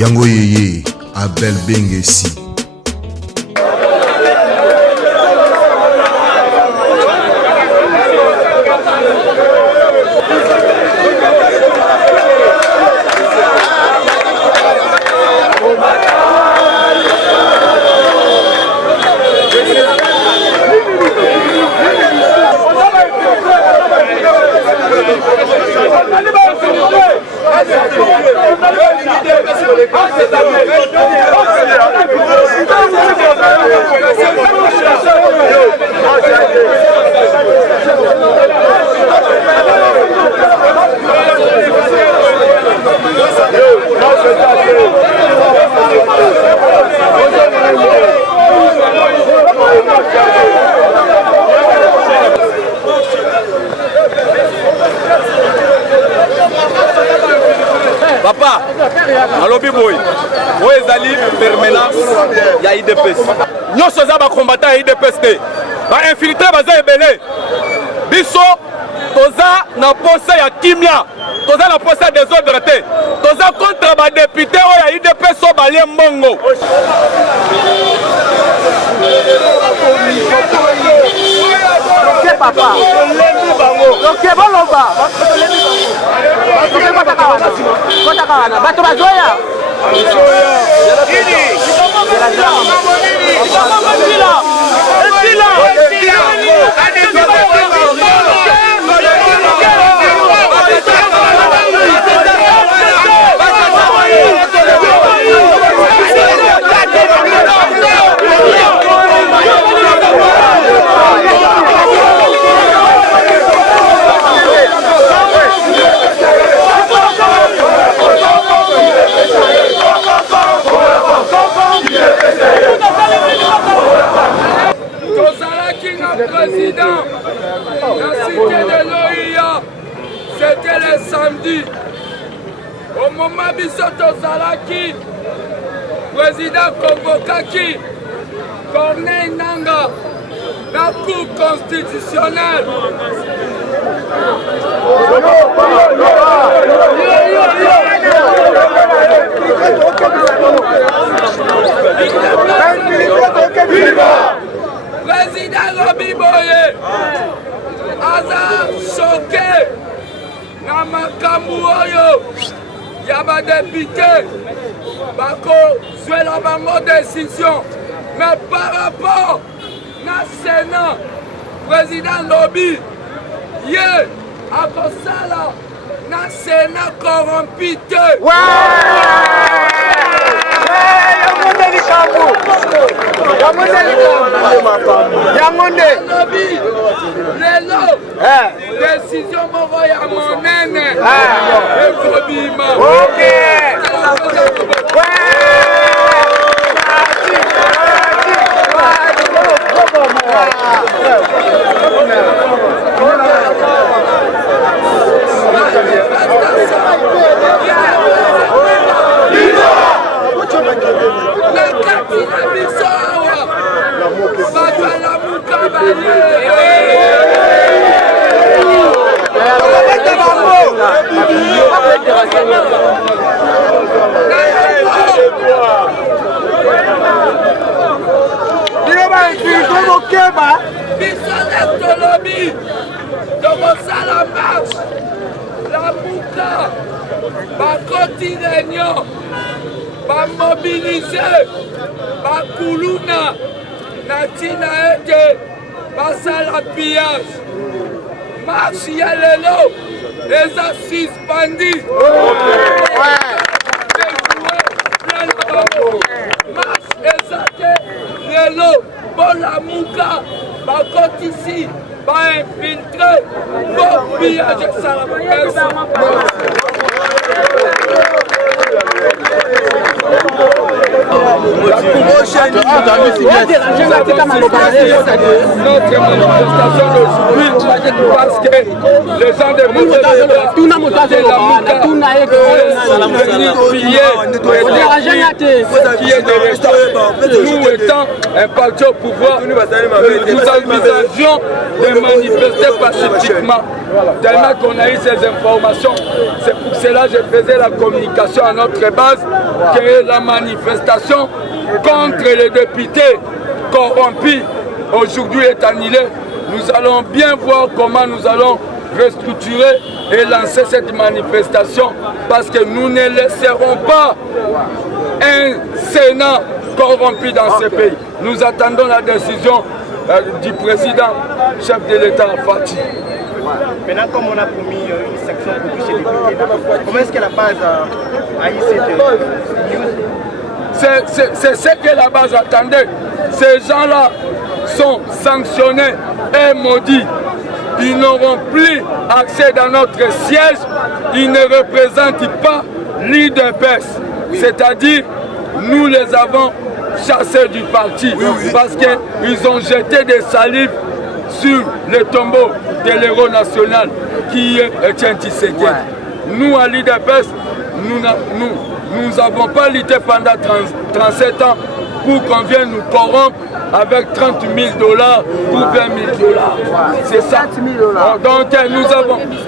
Yango Yeye, Abel Bengesi. Papa, alobi boy, où est Ali permanence? Il y a IDPS. Nous sommes des combattants IDPS. Les infiltrés sont ébélés. Bisso, toza na posa ya kimia, toza na posa des ordres te, toza contre ba député o ya IDPS so balie mbongo. Ok papa. Ok boloba. Kota kawana. Bato bazoya. Président, la cité de l'OIA, c'était le samedi. Au moment où Bisoto Zalaki, président Kongokaki, Corneille Nanga, la Cour constitutionnelle. Président Robi Boye, Aza choqué, na makambu oyo, yaba député, bako jouer la bango décision, mais par rapport na Sénat, président Robi, yé, akosala, na Sénat corrompu te. Lelo, décision moko ya monene ekobima. La Mouka va continuer va mobiliser va Kuluna Natina Ete va la pillage marche ya lelo les a suspendus marche ezate lelo pour la Mouka va ici va infiltrer pour pillage ça manifestation d'aujourd'hui parce que les gens de qui est de nous étant un parti au pouvoir, nous envisageons de manifester pacifiquement. Tellement qu'on a eu ces informations, c'est pour cela que je faisais la communication à notre base que la manifestation contre les députés corrompus aujourd'hui est annulée. Nous allons bien voir comment nous allons restructurer et lancer cette manifestation parce que nous ne laisserons pas un Sénat corrompu dans ce pays. Nous attendons la décision du président, chef de l'État, Fati. Maintenant, comme on a promis une section pour toucher les députés, comment est-ce que la base a eu cette news? C'est ce que la base attendait. Ces gens-là sont sanctionnés et maudits. Ils n'auront plus accès dans notre siège. Ils ne représentent pas l'UDPS. C'est-à-dire, nous les avons chassés du parti parce qu'ils ont jeté des salives sur le tombeau de l'héros national qui est Etienne Tshisekedi. Nous, à l'UDPS, nous n'avons pas lutté pendant 37 ans pour qu'on vienne nous corrompre avec 30 000 $ ou 20 000 $. C'est ça. Donc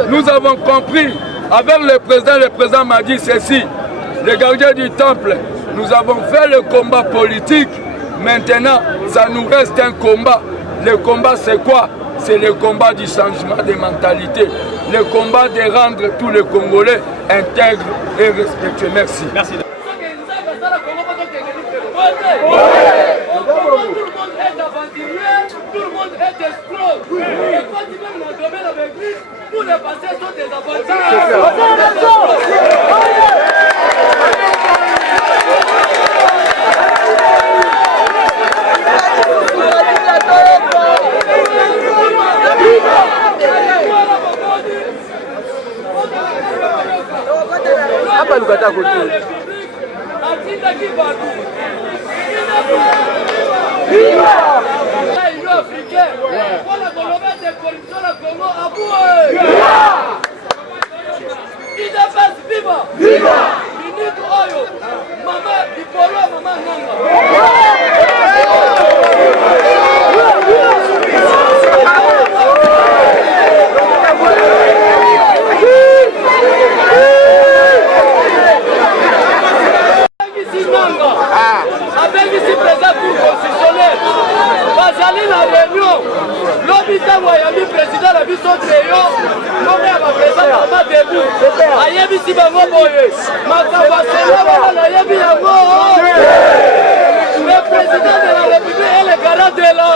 nous avons compris. Avec le président m'a dit ceci. Les gardiens du temple, nous avons fait le combat politique. Maintenant, ça nous reste un combat. Le combat, c'est quoi? C'est le combat du changement de mentalité. Le combat de rendre tous les Congolais intègres et respectueux. Merci. Merci. Tout le monde est escroc. Et quand tu veux nous dominer avec lui, tous les passés sont des aventuriers. Avec ici présent pour constitutionnel, bazali la réunion, l'hôpital Wayami président la biso créo, comme à ma présence à début, ayebi si bango boye, makabasela wala na yebi yango. Le président de la République est le garant de la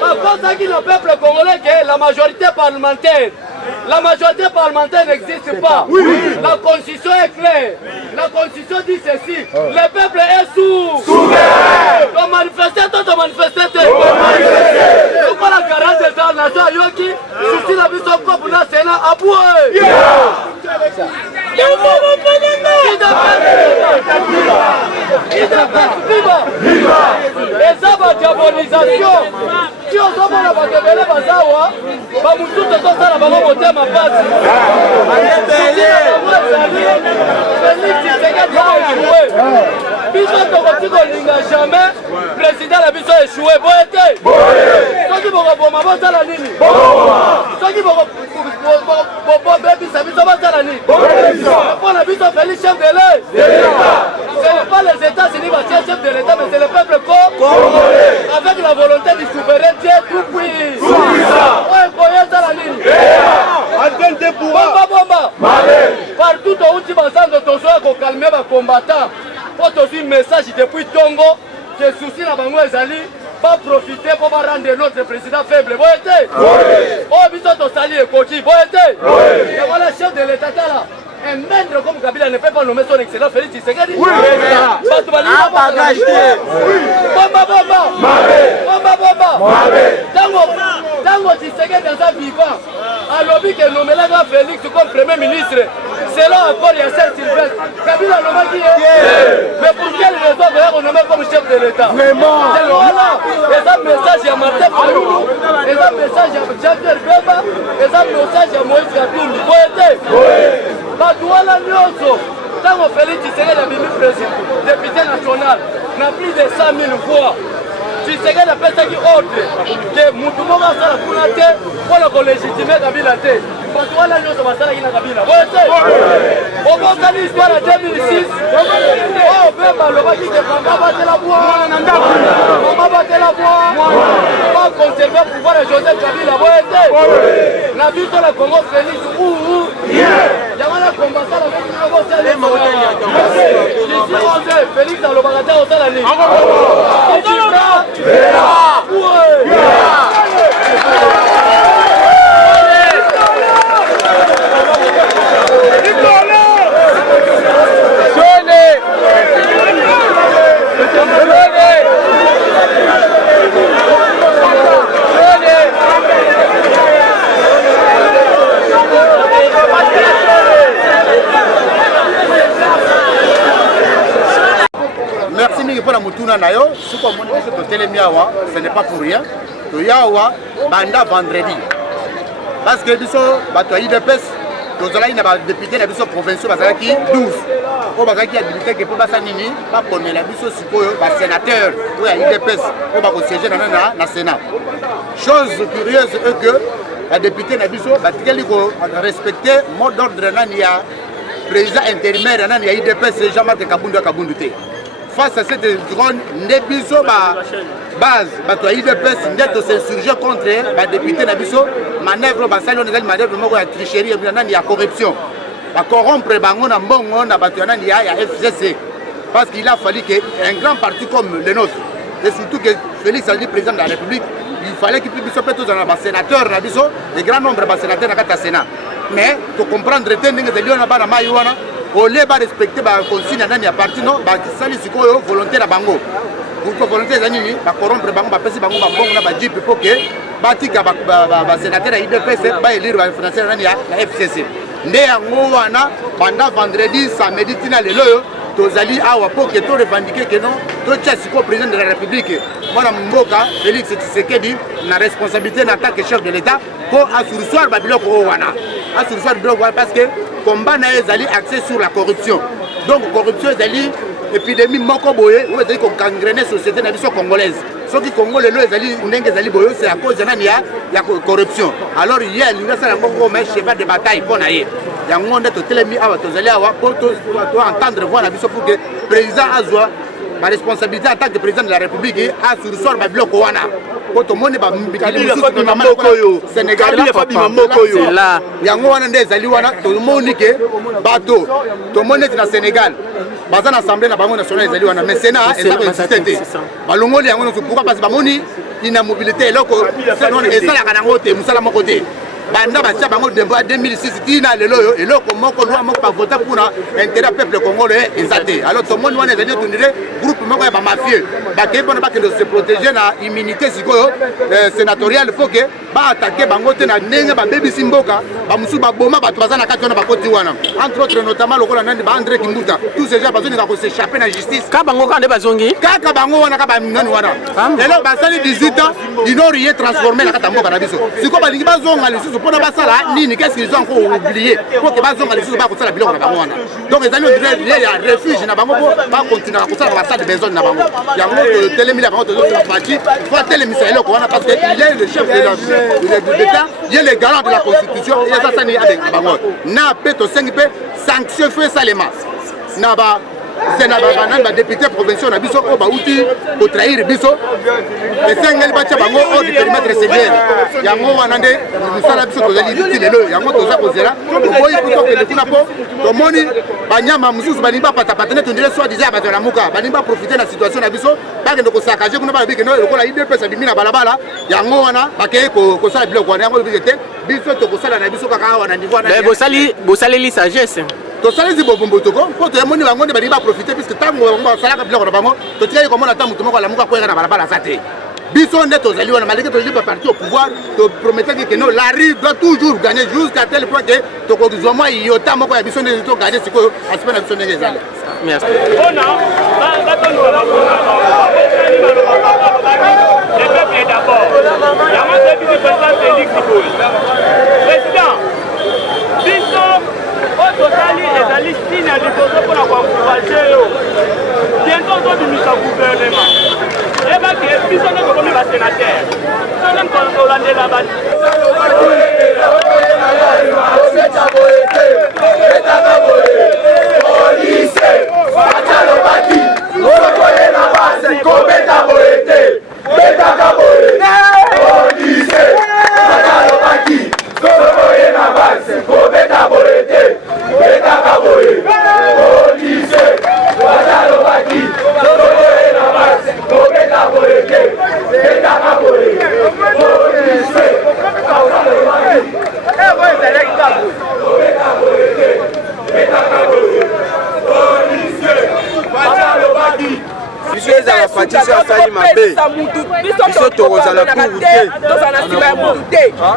par contre, qui le peuple congolais que la majorité parlementaire. La majorité parlementaire n'existe pas. Oui. La constitution est claire. La constitution dit ceci. Le peuple est souverain. Donc manifester, toi manifester. Pourquoi la 40 ans, la nation Yoki, souci la vie son corps la Sénat à bouer. Les arbres diabolisation. Si on s'en va à Bakebele Bazawa, Bamutu te donne la banque au thème à base. Félix Tshisekedi a échoué. Biso Tokotiko n'inga jamais. Président la biso échoué. Boété. Soki Bokoboma Bosala Nini. Soki Bokoboma Bisa Biso Bosala Nini. Pour la biso Félix chef de l'État. Ce n'est pas les États-Unis qui sont chef de l'État, mais c'est le peuple congolais. Avec la volonté du souverain. Tout puis. Partout où tu vas pour calmer les combattants. Pour un message depuis Tongo que souci la bango ezali pas profiter pour rendre notre président faible. Vous êtes oh biso sali et Koki. Vous êtes et voilà chef de l'État là. Un maître comme Kabila ne peut pas nommer son excellent Félix Tshisekedi. Oui. Tango Tshisekedi dans sa vivant, a lobby que nommé là Félix comme premier ministre. Selon encore Saint-Sylvestre, Kabila l'a dit. Mais pour quelle raison on nomme comme chef de l'État? Vraiment. C'est un message à Martin Fayulu, c'est un message à Jean-Pierre Bemba, c'est un message à Moïse Katumbi. Batouala Nyonso, tant qu'on fait Tshisekedi a mis président, député national, n'a plus de 100 000 voix. Tshisekedi a fait ça qui ordre que Moutoumou a fait la Koulate pour légitimer Kabila. Batouala Nyonso va faire la Kabila. Au moment de l'histoire en 2006, oh, Bemba, le Baki de Bamba battait la voix. Bamba battait la voix. Pas conserver le pouvoir de Joseph Kabila. La vie de la Congo Félix, il y a un combattant avec une nouveau salaire. Ici, on sait, Félix dans le bagatin au salaire. Et tu verras. Merci mingi pour la mutuna na yo. Ce qu'on m'a dit que Telemiawa, ce n'est pas pour rien. To yawa banda vendredi. Parce que biso bato IDPS, to zala ina ba député na biso provinciaux bazala ki 12. O bazala ki habilité que pour basa nini, pas connaître la biso sikoyo ba sénateur ou ya IDPS o ba ko siéger na Sénat. Chose curieuse est que la députée na biso batikeli ko respecter mot d'ordre nani ya président intérimaire nani ya IDPS Jean-Marc Kabundu te. Face à cette grande nébiso base, bato IDPS net s'insurger contre les députés nabiso manœuvre basali on ezali manœuvre moko ya tricherie nani ya corruption. Ba corrompre bango na mbongo na bato nani ya FCC. Parce qu'il a fallu que un grand parti comme le nôtre et surtout que Félix Tshisekedi président de la République, il fallait qu'il puisse être tous dans sénateur nabiso, des grands nombres de sénateurs dans le Sénat. Mais pour comprendre que les gens na bana mayuana au lieu de respecter la consigne à parti non sali sikoyo volonté la bango pour volonté les années ba corrompre bango ba pesi bango ba bongo na ba jipe pour que batika ba sénateur IDPS ba élire ba financier nani ya FCC nde yango wana pendant vendredi samedi tina lelo tozali awa pour que to revendiquer que non to tcha siko président de la République mwana mboka Félix Tshisekedi na responsabilité en tant que chef de l'État pour assurer ba biloko wana assurer biloko parce que combat na ezali axé sur la corruption. Donc corruption ezali épidémie moko boye ou ezali ko gangréner société na biso congolaise. Ce qui congolais lo ezali ndenge ezali boye c'est à cause de nani ya corruption. Alors hier linga sala moko mais cheval de bataille pona ye. Yango nde to telemi awa tozali awa pour to entendre voir na biso pour que président azwa ma responsabilité en tant que président de la République a sur sort ba biloko wana. Pour tout le monde Sénégal là yango wana nde ezali wana tout le monde ke bateau tout le monde est na Sénégal baza na assemblée na bango nationale ezali wana mais Sénat ezali existé balongoli yango pourquoi parce que bamoni ina mobilité eloko esalaka nango te musala moko te banda batia bango dembo 2006 tina lelo eloko moko loi moko ba voter pour intérêt peuple congolais ezate alors tout le monde wana ezali tunire groupe moko ya ba mafieux ba ke bona ba ke se protéger na immunité sikoyo sénatoriale faut que ba attaquer bango te na ndenge ba bebisi mboka ba musu ba boma ba baza na kati wana ba koti wana entre autres notamment lokola nandi ba André Kimbuta tous ces gens bazoni ka ko s'échapper na justice ka bango ka nde bazongi kaka bango wana ka ba ngani wana lelo ba sali 18 ans ils n'ont rien transformé na kata mboka na biso siko ba lingi bazonga lisusu pona basala nini qu'est-ce qu'ils ont encore oublié pour que bazonga lisusu ba ko sala biloko na bango wana donc ils allaient il y a refuge na bango ba continuer ko sala ba stade besoin na bango yango telemi la bango to la partie faut telemi ça eloko wana parce que il est le chef de l'État il est le garant de la constitution et ça ça ni avec bango na peto 5 pe sanction fait ça les masses na ba c'est na ba député provincial na biso ko ba uti ko trahir biso et sengeli ba bango au du périmètre sévère yango wana nde misala biso to zali utile lelo yango to za kozela boyi kuto ke lekuna po to moni banyama mususu balimba pata patene to ndire soit disait ba la muka balimba profiter na situation na biso ba ke ndoko sakaje kuna ba bike no lokola IDPS bimi na balabala yango wana ba ke ko sala biloko wana yango bike te biso to ko sala na biso kaka wana niveau na bosali li sagesse to salisi bobombo toko po to yemoni bango nde bali ba profiter puisque tango bango salaka biloko na bango to tikai komona ta mutu moko la muka ko na balabala sate Bisson net aux alliés, on a malgré que tu parti au pouvoir, tu promettais que non, la rue doit toujours gagner jusqu'à tel point que tu as moi, il y a autant de Bisson net de gagner ce que aspect national des alliés. Merci. Président, Totali est allé signer pour encourager. Bientôt, on doit finir son gouvernement. Et bien, ils sont comme les sénateurs. Ils sont comme Hollande là-bas.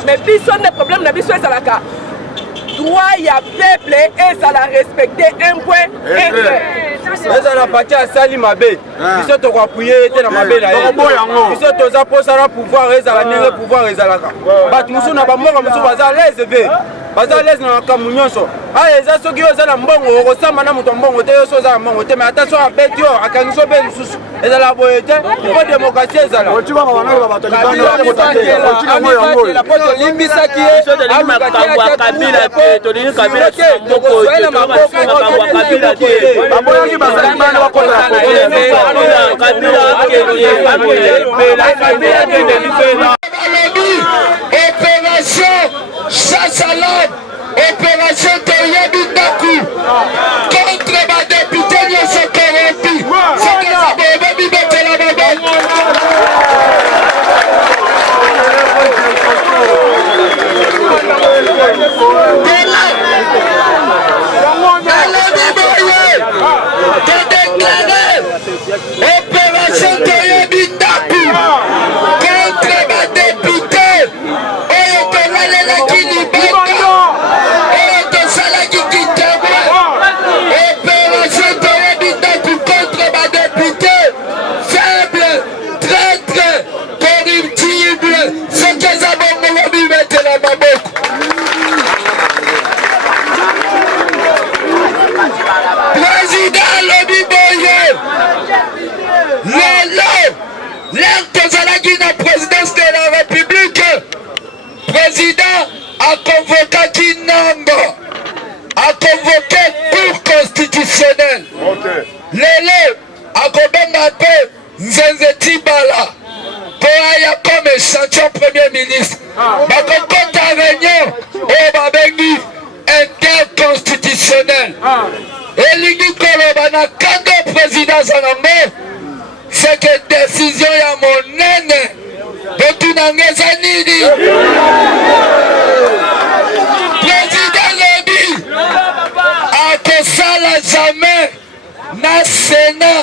mais biso ne problème na biso ezalaka droit ya peuple ezala respecter un point ezala parti asali mabe biso tokoapuye ete na mabe na ye biso toza posala pouvoir ezala ndenge pouvoir ezalaka bato mosusu na bamboka mosusu baza lese ve baza lese na makambo nyonso aya eza soki oyo eza na mbongo okosamba na moto ya mbongo te yo so oza na mbongo te mais ata so abeti yo akangisi obe lisusu ezala boye te po démocratie ezala limbisaki ye opération chasse à l'homme, opération Toyebi Daku contre ma députée Nyonso corrompu. C'est que ça devait lui mettre la main. Opération Toyebi Daku contre ma députée. Opération Toyebi Daku contre ma députée. Faible, traître, corruptible. C'est que ça va me mettre la main. Président Lobi Boye, la présidence de la République, président a convoqué Kinambo, a convoqué Cour constitutionnelle. Lele a convoqué Nzenze Tibala pour aller comme champion premier ministre. Ma convoqué réunion au Babengi interconstitutionnel. Et l'Union Kolobana, quand le président Zanamé, c'est que décision ya monene de tunangeza nini. Président Lobi a que ça la jamais na Sénat.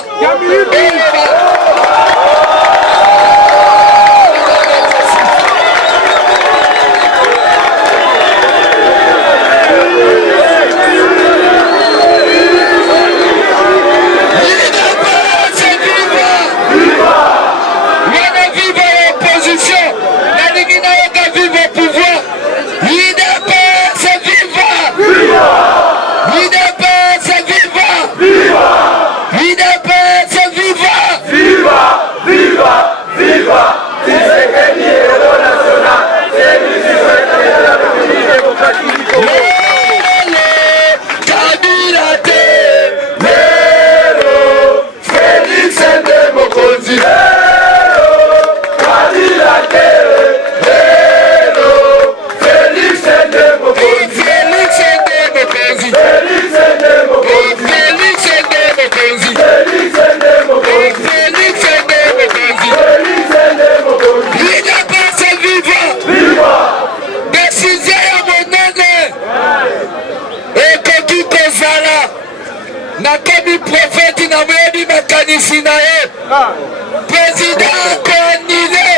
Président Konile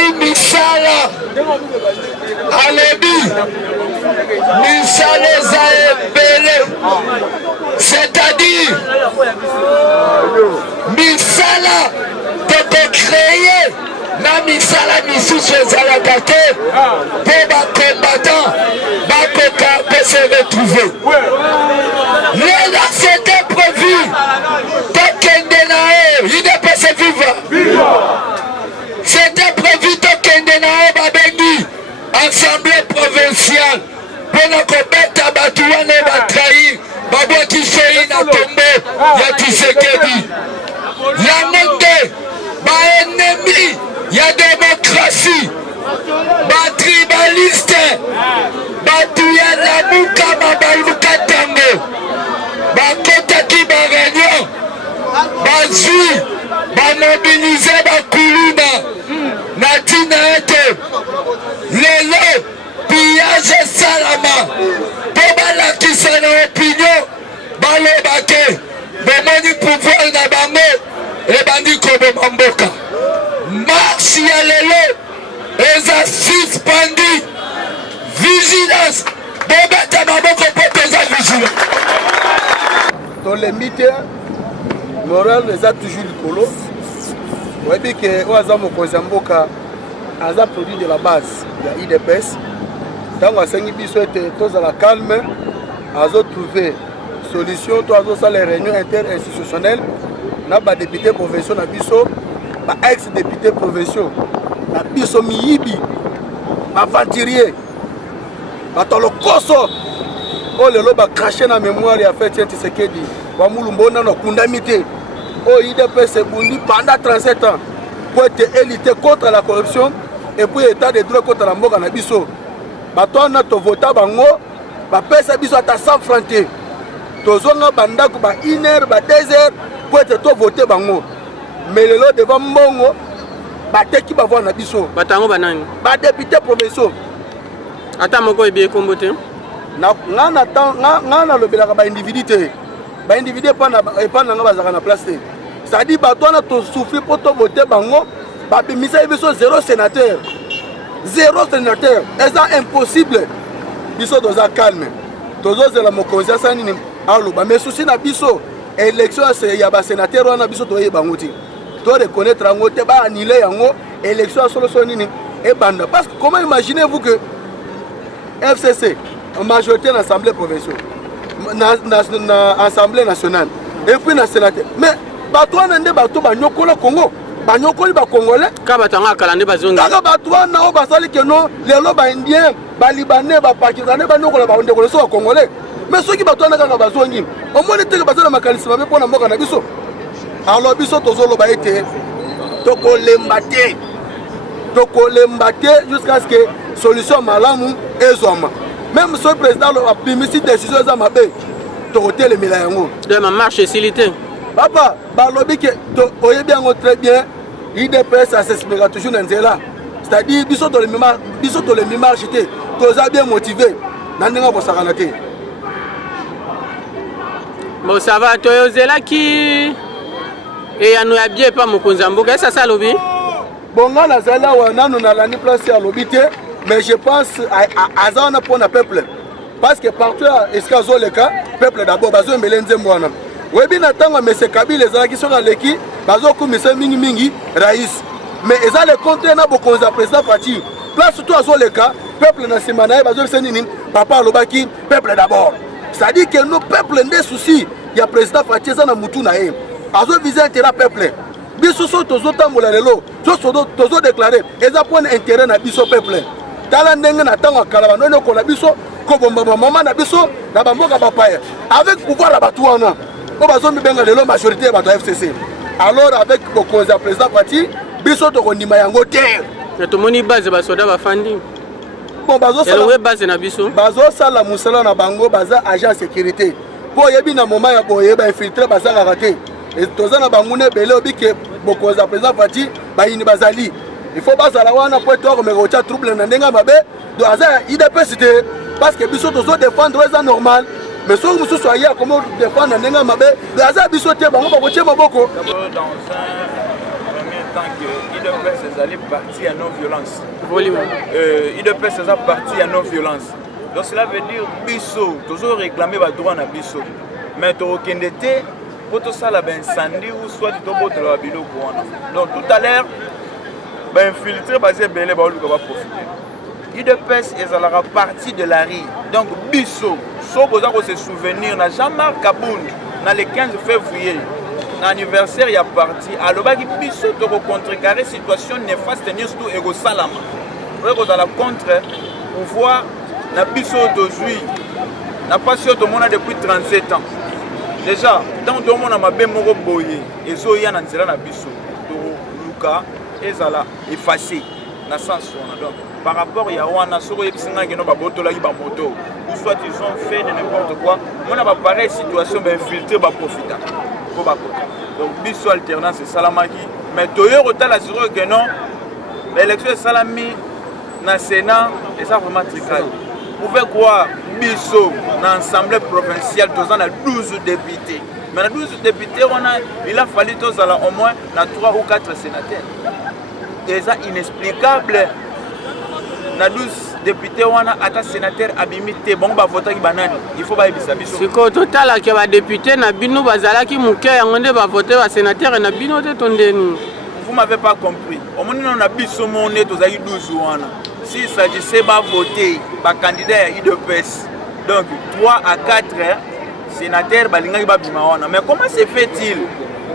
tomoni misala alobi misala eza ebele, c'est-à-dire misala tokocreye na misala misusu ezalaka te mpo bacombattant bakoka mpe se retrouver. Lela c'était prévu tokende na ye idepese viva, c'était prévu tokende na ye babengi assemblée provinciale mpona kobeta bato wana batrahir babwaki fei na tombe ya Tshisekedi. Yango nde baennemi ya démocratie batribaliste bato ya lamuka babaluka ntango bakotaki baréunion bazwi bamobilize bakuluna na ntina ete lelo pillage esalama mpo balakisa na opinion balobake bomoni pouvoir na bango ebandi koboma mboka. Marche ya lelo eza suspendi, vigilance bobeta maboko mpo toza vigilance. Tolembi te moral eza toujours likolo, oyebi ke oyo aza mokonzi ya mboka aza produit de la base ya UDPS. Ntango asengi biso ete tozala calme, azotrouve solution to azosala réunion interinstitutionnelle na badepute provinciaux na biso, ba-ex-député provinciaux na biso miyibi bavanturier bato lokoso oyo lelo bacrache na mémoire ya Félix Tshisekedi bamulumba nano akundami te oyo UDPS ebundi pendant 37 ans po ete élite contre la corruption et puis état de droit contre la mboka na biso. Bato wana tovota bango bapesa biso ata 100 francs te, tozonga bandako ba 1 heure ba 2 heures po ete tovote bango. Mais lelo devant mbongo bateki bavoi na biso batango banani badepute provinciaux ata moko ebiye kombo te nga nalobelaka baindividu te, baindividu epa nanga bazalaka na place te. C'est-à-dire bato wana tosouffri mpo tovote bango babimisa biso 0 sénateur eza impossible. Biso toza calme tozozela mokonzi asa nini aloba, mais souci na biso élection ya basénateur wana biso toyeba bango te, to reconnaître yango te, ba annuler yango élection solo nini ebanda. Parce que comment imaginez-vous que FCC en majorité na assemblée provinciale na assemblée nationale et puis na sénateur, mais bato wana nde bato banyokola Congo banyokoli ba congolais ka batanga kalande bazongi kaka bato wana o basali ke no lelo ba indien ba libanais ba pakistanais banyokola ba ndeko so congolais. Mais soki bato wana kaka bazongi omoni te bazana makanisi mabe pona mboka na biso. Alors biso tozoloba ete tokolemba te jusqu'à ce que solution malamu ezwama. Même ce président a bimisi décision za mabe tokotelemela yango de ma marche silité. Papa balobi ke oyebi yango très bien, UDPS s'expliquera toujours dans nzela. C'est-à-dire biso tolembi marche te toza bien motivé na ndenga bosakana te. Bon ça va toyozela ki et ya no ya bien pas mokonzi mboka ça ça lobi. Bon nga nazala wana no na lani place ya lobi te, mais je pense à azana pour na peuple. Parce que partout eskazo le cas peuple d'abord bazo melenze mwana. Webi na tango mese Kabila ezalaki soka leki bazo kumisa mingi rais. Mais eza le contraire na bokonza président Fati. Place tout azo le cas peuple na simana ye bazo senini papa alobaki peuple d'abord. C'est-à-dire que nos peuples ndé souci ya président Fati za na mutu na ye. Azo viser intérêt peuple. Biso so tozo tambola lelo, tozo déclarer eza point intérêt na biso peuple. Tala ndenge na tango kala banono ko na biso ko bomba mama na biso na bamboka bapaya. Avec pouvoir la batouana. On va benga lelo majorité ya bato FCC. Alors avec bokonza président Fati, biso to kondima yango te. Na tomoni base ba soda ba fandi. Bon bazo sala we base na biso. Bazo sala musala na bango baza agent sécurité. Po yebi na moment ya boye ba infiltrer bazanga raté. Et toza na bango ne belé obike bokonza président Fati ba yini bazali. Il faut bazala wana po to ko merocha trouble na ndenga mabe do aza IDPS te parce que biso tozo défendre ça normal. Mais si vous soyez comment défendre un mabe, gaza bisoté bango bakotie maboko. Dans un premier tant que IDPS est parti à non-violence. IDPS est parti à non-violence. Donc cela veut dire biso, toujours réclamer les droits na biso. Mais tu as pour tout ça, il incendie ou soit tu as la bilo. Donc tout à l'heure, infiltré basé belé ba va profiter. IDPS est partie de la rue. Donc biso, so boza ko se souvenir na Jean-Marc Kabound dans le 15 février. L'anniversaire est parti. Alors baki biso to contrecarrer situation néfaste ni surtout ego salama. Pour la contre pouvoir na biso d'aujourd'hui. Na passé tout le monde depuis 37 ans. Déjà, tant que tout le monde a mabé moko boye, et zo ya na nzela na biso, to luka ezala effacé na sens donc par rapport à wana soko yebisinga ngeno ba botola ki ba moto, ou soit ils ont fait de n'importe quoi, on a pas pareille situation ba infiltrer ba profiter. Pour ba côté. Donc biso alternance c'est salamaki, mais toyo rotala zéro que non, l'élection salami na Sénat et ça vraiment trical. Vous pouvez croire biso dans l'Assemblée provinciale, tous en a 12 députés. Mais dans 12 députés, il a fallu tous au moins 3 ou 4 sénateurs. Et ça inexplicable. Dans 12 députés, on a un sénateur abimité. Bon, bah voter qui banane. Il faut pas y biso. C'est qu'au total, il y a des députés, Nabino Bazala qui mouké, on a voté un sénateur et Nabino de Tondeni. Vous m'avez pas compris. Au moment où on a biso monnaie, tous les 12 ou s'il s'agissait de voter par candidat à IDPS, donc 3 à 4 sénateurs, mais comment se fait-il?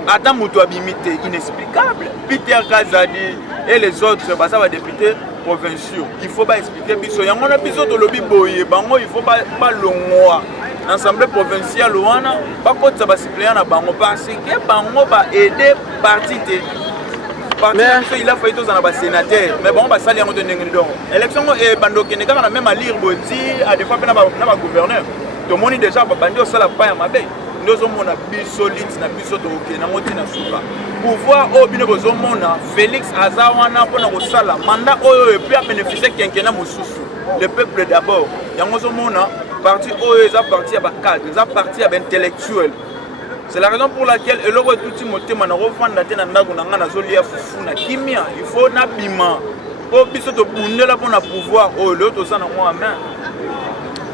Attends, Moutou Abimité, inexplicable. Peter Kazadi et les autres députés provinciaux. Il ne faut pas expliquer. Il y a un épisode de lobby boye, il ne faut pas l'ongwa. L'Assemblée provinciale, il ne faut pas suppléer parce que Bango va aider parti. Il a fallu tous en sénateur, mais bon, ça l'est en train l'élection est bandoké, on a même à lire à des fois dans gouverneur. Tout le monde est déjà bandé au sol à pas à ma baie. Nous avons un biso lit, na biso to ok, na moti na souka. Pouvoir au bino bozomona Félix Azawana pour na sala mandat oyo peut bénéficier quelqu'un mosusu. Le peuple d'abord. Yango zomona parti oyo eza parti à ba cadre, eza parti à intellectuel. C'est la raison pour laquelle il faut n'abîmer pour pouvoir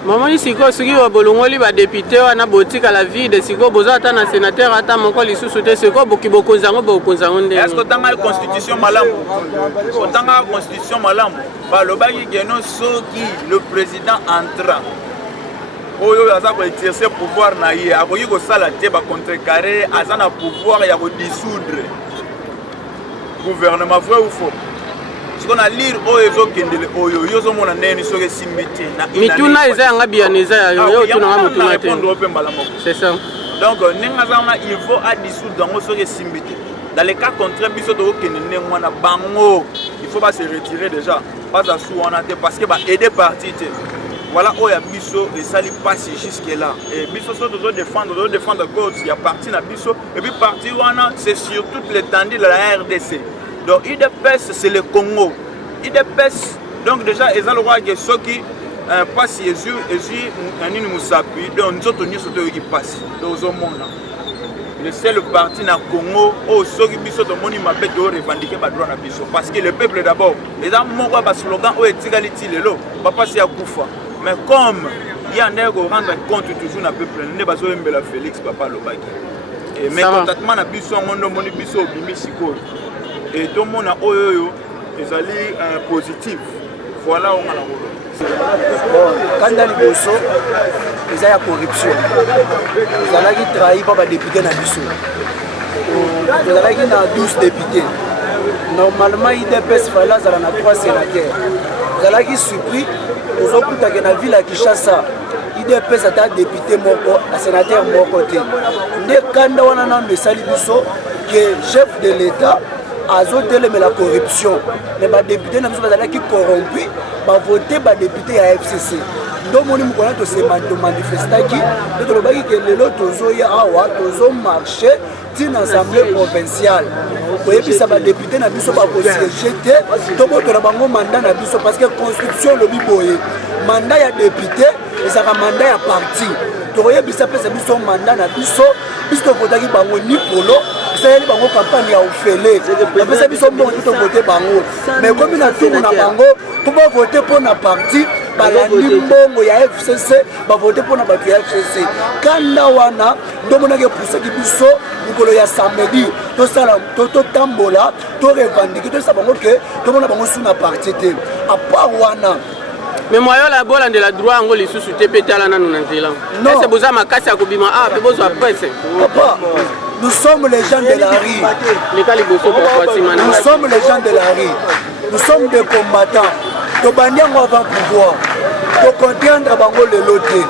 maman siko soki bolongoli ba député wana botika la vie de siko boza ata na sénateur ata moko lisusu te siko boki bokonzango nde est-ce que tanga constitution malamu tanga constitution malamu balobaki keno soki le président entra oyo aza ko exercer pouvoir na ye akoki kosala te ba contrecarrer aza na pouvoir ya ko dissoudre gouvernement vrai ou faux. Ce qu'on a lire oyo kendele oyo yozo mona neni soke simbete na mituna eza yanga bianeza yo tuna mutuna te c'est ça. Donc nenga zana il faut à dissoudre dans soke simbete. Dans les cas contraires biso to kendele ngwana bango il faut pas se retirer déjà pas à sous on a parce que ba aider parti te. Voilà oyo biso et ça lui passe jusque là et biso so dozo défendre cause il y a parti na biso et puis parti wana c'est sur toute l'étendue de la RDC. Donc IDPS c'est le Congo. IDPS donc déjà ils ont le droit que ceux qui passent Jésus nani musapi donc nous autres nous qui passent dans au monde. Le seul parti na Congo au ceux qui biso to moni mabé de revendiquer ba droit na biso parce que le peuple d'abord les gens mon ba slogan o etigaliti lelo ba passer à Koufa mais comme il y en a qui rendre compte toujours na peuple ne ba zo mbela Félix papa lobaki et mais contatement na biso ngondo moni biso bimi siko. Et tout le monde a des alliés positifs. Voilà où on a quand dans les bossos, il y a la corruption. Ils ont trahi par les députés dans le Bissau. Ils ont 12 députés. Normalement, IDPS fallait 3 sénateurs. Ils ont surpris. Ils ont pris dans la ville à Kinshasa. IDPS a un député, un sénateur côté. Quand on a un message que le chef de l'État a mais la corruption. Mais les députés qui corrompus vont voter les députés à FCC. Donc, on a manifesté que les autres ont marché dans l'Assemblée provinciale. Vous voyez, ça va député na biso ba ko jeter to boto na bango mandat na biso parce que constitution le biboye mandat ya député et ça mandat ya parti. To voyez bisa pesa biso mandat na biso biso votaki bango ni polo esaleli bango campagne ya ofele apesa biso mbongo mpe tovote bango mais komi na ntungu na bango mpo bavote mpo na parti balandi mbongo ya FCC bavote mpo na bato ya FCC kanda wana ndomonaki epusaki biso likolo ya samedi tosala totambola torevandike toyesa bango ke tomona bango su na parti te apart wana mais moyola bolandela droit yango lisusu te mpe tala nanu na nzela ese boza makasi ya kobima mpe bozwa presse papa nous sommes les gens de la rue nous sommes les gens de la rue nous sommes des combattants tobandi yango avant pouvoir tocontiendre bango lelo te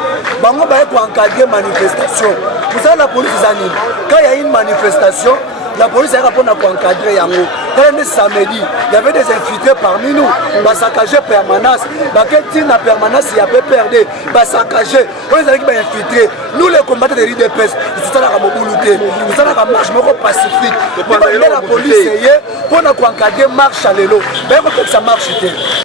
bango baye koencadrer manifestation mosala la police eza nini quand il y a une manifestation la police ayaka mpona koencadrer yango kala nde samedi il y avait des infiltrés parmi nous basakage permanence bake ntina permanence ya PPRD basakage oyo ezalaki bainfiltré nous les combattants de l'UDPS tosalaka mobulu te tosalaka marche moko pacifique nde la police eye mpona koencadrer marche ya lelo baye kopekisa marche te